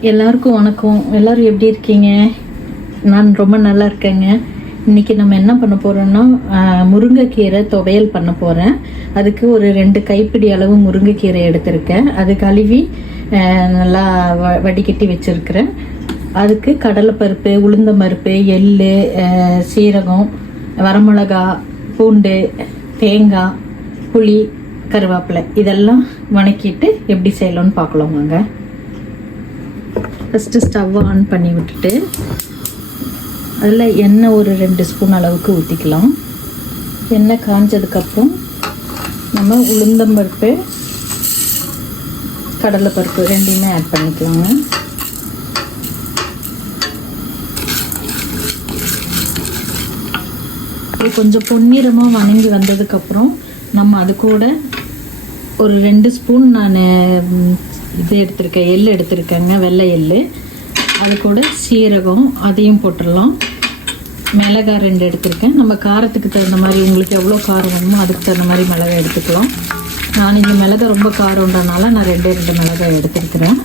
எல்லாருக்கும் வணக்கம். எல்லாரும் எப்படி இருக்கீங்க? நான் ரொம்ப நல்லா இருக்கேங்க. இன்னைக்கு நம்ம என்ன பண்ண போறோம்னா முருங்கைக்கீரை துவையல் பண்ண போறேன். அதுக்கு ஒரு ரெண்டு கைப்பிடி அளவு முருங்கைக்கீரை எடுத்திருக்கேன். அது கழுவி நல்லா வ- வடிகட்டி வச்சிருக்கிறேன். அதுக்கு கடலைப்பருப்பு உளுந்த பருப்பு எள் சீரகம் வரமிளகா பூண்டு தேங்காய் புளி கருவேப்பிலை. இதெல்லாம் வணக்கிட்டு எப்படி செய்யலாம்னு பார்க்கலாம் வாங்க ஃபஸ்ட்டு ஸ்டவ்வை ஆன் பண்ணி விட்டுட்டு அதில் எண்ணெய் ஒரு ரெண்டு ஸ்பூன் அளவுக்கு ஊற்றிக்கலாம் எண்ணெய் காஞ்சதுக்கப்புறம் நம்ம உளுந்தம்பருப்பு கடலைப்பருப்பு ரெண்டையுமே ஆட் பண்ணிக்கலாங்க. இது கொஞ்சம் பொன்னிறமாக வணங்கி வந்ததுக்கப்புறம் நம்ம அது கூட ஒரு ரெண்டு ஸ்பூன் நான் இது எடுத்திருக்கேன் எள் எடுத்திருக்கேங்க வெள்ளை எள் அது கூட சீரகம் அதையும் போட்டுடலாம். மிளகாய் ரெண்டு எடுத்திருக்கேன். நம்ம காரத்துக்கு தகுந்த மாதிரி உங்களுக்கு எவ்வளோ காரம் வேணுமோ அதுக்கு தகுந்த மாதிரி மிளகாய் எடுத்துக்கலாம். நான் இங்கே மிளகாய் ரொம்ப காரம்ன்றனால நான் ரெண்டே ரெண்டு மிளகாய் எடுத்துருக்கிறேன்.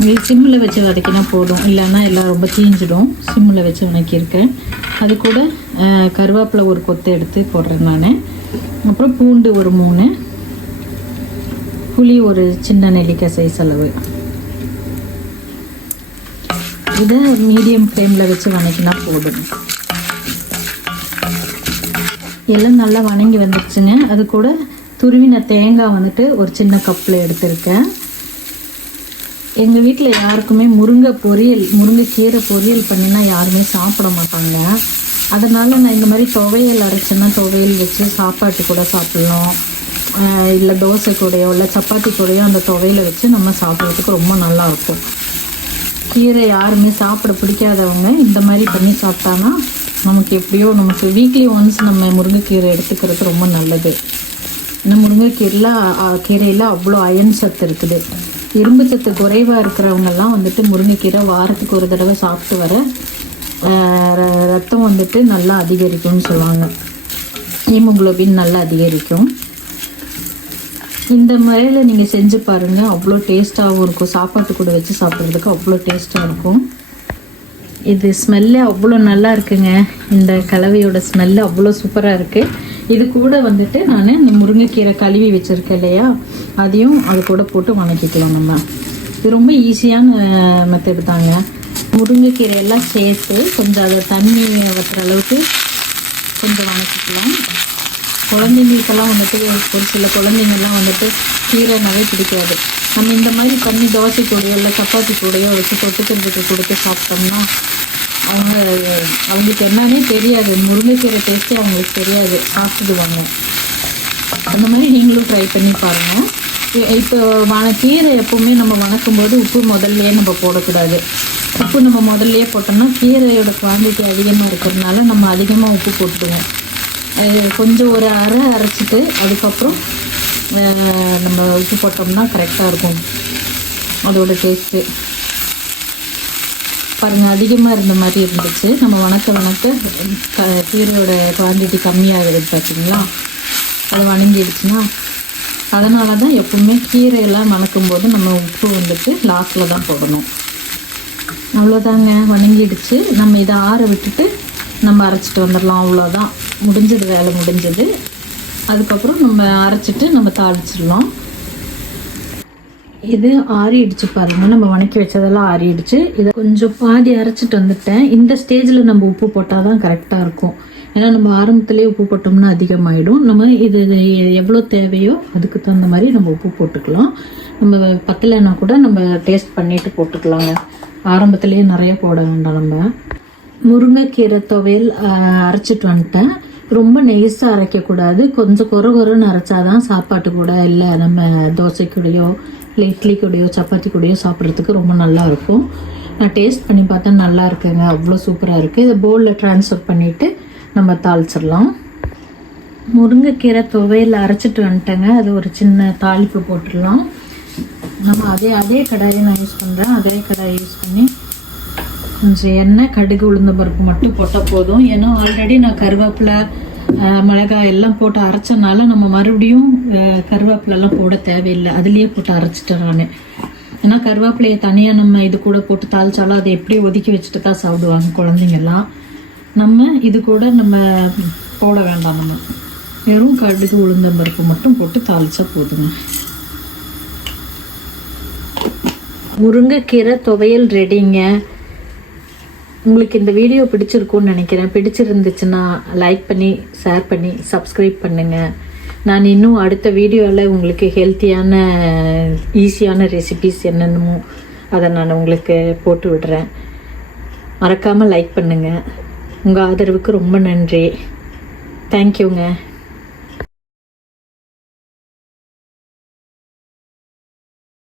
இது சிம்மில் வச்சு வதக்கினா போதும். இல்லைன்னா எல்லாம் ரொம்ப தீஞ்சிடும். சிம்மில் வச்சு வதக்கியிருக்கேன். அது கூட கருவேப்பிலை ஒரு கொத்து எடுத்து போடுறேன் நான். அப்புறம் பூண்டு ஒரு மூணு. புளி ஒரு சின்ன நெல்லிக்காய் சைஸ் அளவு. இதை மீடியம் ஃப்ளேமில் வச்சு வணக்கினா போதும். எல்லாம் நல்லா வணங்கி வந்துடுச்சுங்க அது கூட துருவின தேங்காய் வந்துட்டு ஒரு சின்ன கப்பில் எடுத்திருக்கேன். எங்கள் வீட்டில் யாருக்குமே முருங்கை பொரியல் முருங்கைக்கீரை பொரியல் பண்ணினா யாருமே சாப்பிட மாட்டாங்க. அதனால் நான் இந்த மாதிரி துவையல் அரைச்சேன்னா துவையல் வச்சு சாப்பாட்டு கூட சாப்பிட்லாம். இல்லை தோசை கூடையோ இல்லை சப்பாத்தி கூடையோ அந்த துவையில் வச்சு நம்ம சாப்பிட்றதுக்கு ரொம்ப நல்லா இருக்கும். கீரை யாருமே சாப்பிட பிடிக்காதவங்க இந்த மாதிரி பண்ணி சாப்பிட்டானா நமக்கு எப்படியோ நமக்கு வீக்லி ஒன்ஸ் நம்ம முருங்கைக்கீரை எடுத்துக்கிறது ரொம்ப நல்லது. ஏன்னா முருங்கைக்கீரையில் கீரையில் அவ்வளோ அயன் சத்து இருக்குது. இரும்பு சத்து குறைவாக இருக்கிறவங்கெல்லாம் வந்துட்டு முருங்கைக்கீரை வாரத்துக்கு ஒரு தடவை சாப்பிட்டு வர ர- ரத்தம் வந்துட்டு நல்லா அதிகரிக்கும்னு சொல்லுவாங்க. ஹீமோகுளோபின் நல்லா அதிகரிக்கும். இந்த முறையில் நீங்கள் செஞ்சு பாருங்கள் அவ்வளோ டேஸ்ட்டாகவும் இருக்கும். சாப்பாட்டு கூட வச்சு சாப்பிட்றதுக்கு அவ்வளோ டேஸ்ட்டாக இருக்கும். இது ஸ்மெல்லே அவ்வளோ நல்லா இருக்குங்க. இந்த கலவையோட ஸ்மெல்லு அவ்வளோ சூப்பராக இருக்குது இது கூட வந்துட்டு நான் இந்த முருங்கைக்கீரை கழுவி வச்சுருக்கேன் இல்லையா? அதையும் அது கூட போட்டு வணக்கிக்கலாம் நம்ம. இது ரொம்ப ஈஸியான மெத்தட் தாங்க. முருங்கைக்கீரை எல்லாம் சேர்த்து கொஞ்சம் அதை தண்ணி வற்றுற அளவுக்கு கொஞ்சம் வணக்கிக்கலாம். குழந்தைங்களுக்கெல்லாம் வந்துட்டு ஒரு சில குழந்தைங்கள்லாம் வந்துட்டு கீரைனாவே பிடிக்காது. நம்ம இந்த மாதிரி பண்ணி தோசை கூடையோ இல்லை சப்பாத்தி கூடையோ வச்சு தொட்டுக்கிறதுக்கு கொடுத்து சாப்பிட்டோம்னா அவங்க அவங்களுக்கு என்னன்னே தெரியாது. முருங்கைக்கீரை டேஸ்ட்டே அவங்களுக்கு தெரியாது. சாப்பிட்டுடுவாங்க அந்த மாதிரி நீங்களும் ட்ரை பண்ணி பாருங்கள் இப்போ வன கீரை எப்போவுமே நம்ம வணக்கும் போது உப்பு முதல்லையே நம்ம போடக்கூடாது. உப்பு நம்ம முதல்லையே போட்டோம்னா கீரையோட குவான்டிட்டி அதிகமாக இருக்கிறதுனால நம்ம அதிகமாக உப்பு போட்டுடுவோம் கொஞ்சம் ஒரு அரை அரைச்சிட்டு அதுக்கப்புறம் நம்ம உப்பு போட்டோம்னா கரெக்டாக இருக்கும். அதோட டேஸ்ட்டு பாருங்கள் அதிகமாக இருந்த மாதிரி இருந்துச்சு. நம்ம வணக்க வணக்க க கீரையோட குவான்டிட்டி கம்மியாகுது பார்த்தீங்களா அது வணங்கிடுச்சுன்னா அதனால தான் எப்பவுமே கீரையெல்லாம் வணக்கும் போது நம்ம உப்பு வந்துட்டு லாஸ்ட்டில் தான் போடணும். அவ்வளோதாங்க வணங்கிடுச்சு. நம்ம இதை ஆற விட்டுட்டு நம்ம அரைச்சிட்டு வந்துடலாம் அவ்வளோதான் முடிஞ்சது வேலை முடிஞ்சது. அதுக்கப்புறம் நம்ம அரைச்சிட்டு நம்ம தாளிச்சிடலாம். இது ஆறிடுச்சு பாருங்கள் நம்ம வணக்கி வச்சதெல்லாம் ஆறிடுச்சு. இதை கொஞ்சம் பாதி அரைச்சிட்டு வந்துட்டேன். இந்த ஸ்டேஜில் நம்ம உப்பு போட்டால் தான் கரெக்டாக இருக்கும். ஏன்னா நம்ம ஆரம்பத்துலேயே உப்பு போட்டோம்னா அதிகமாகிடும் நம்ம இது எவ்வளோ தேவையோ அதுக்கு தகுந்த மாதிரி நம்ம உப்பு போட்டுக்கலாம். நம்ம பத்தலைன்னா கூட நம்ம டேஸ்ட் பண்ணிட்டு போட்டுக்கலாங்க. ஆரம்பத்துலேயே நிறைய போட வேண்டாம் நம்ம. முருங்கைக்கீரை துவையல் அரைச்சிட்டு வந்துட்டேன். ரொம்ப நெய்ஸாக அரைக்கக்கூடாது. கொஞ்சம் கொர கொரன்னு அரைச்சாதான் சாப்பாட்டு கூட இல்லை நம்ம தோசை கூடயோ இல்லை இட்லி கூடயோ சப்பாத்தி கூடயோ சாப்பிட்றதுக்கு ரொம்ப நல்லா இருக்கும். நான் டேஸ்ட் பண்ணி பார்த்தா நல்லா இருக்குங்க. அவ்வளோ சூப்பராக இருக்குது இதை போலில் ட்ரான்ஸ்ஃபர் பண்ணிவிட்டு நம்ம தாளிச்சிடலாம். முருங்கைக்கீரை துவையில் அரைச்சிட்டு வந்துட்டேங்க. அது ஒரு சின்ன தாளிப்பு போட்டுடலாம். நம்ம அதே அதே கடாயை நான் யூஸ் பண்ணுறேன் அதே கடாயை யூஸ் பண்ணி கொஞ்சம் எண்ணெய் கடுகு உளுந்த பருப்பு மட்டும் போட்டால் போதும். ஏன்னா ஆல்ரெடி நான் கருவேப்பிலை மிளகாய் எல்லாம் போட்டு அரைச்சனால நம்ம மறுபடியும் கருவேப்பிலெல்லாம் போட தேவையில்லை. அதுலேயே போட்டு அரைச்சிட்டேன் நான். ஏன்னா கருவேப்பிலையை தனியாக நம்ம இது கூட போட்டு தாளிச்சாலும் அதை எப்படி ஒதுக்கி வச்சுட்டு தான் சாப்பிடுவாங்க குழந்தைங்கெல்லாம். நம்ம இது கூட நம்ம போட வேண்டாம் நம்ம. வெறும் கடுகு உளுந்தம்பருப்பு மட்டும் போட்டு தாளிச்சா போதுங்க. முருங்கைக்கீரை துவையல் ரெடிங்க உங்களுக்கு இந்த வீடியோ பிடிச்சிருக்கும்னு நினைக்கிறேன். பிடிச்சிருந்துச்சுன்னா லைக் பண்ணி ஷேர் பண்ணி சப்ஸ்கிரைப் பண்ணுங்கள் நான் இன்னும் அடுத்த வீடியோவில் உங்களுக்கு ஹெல்த்தியான ஈஸியான ரெசிபிஸ் என்னென்னமோ அதை நான் உங்களுக்கு போட்டு விடுறேன். மறக்காமல் லைக் பண்ணுங்கள் உங்கள் ஆதரவுக்கு ரொம்ப நன்றி. தேங்க்யூங்க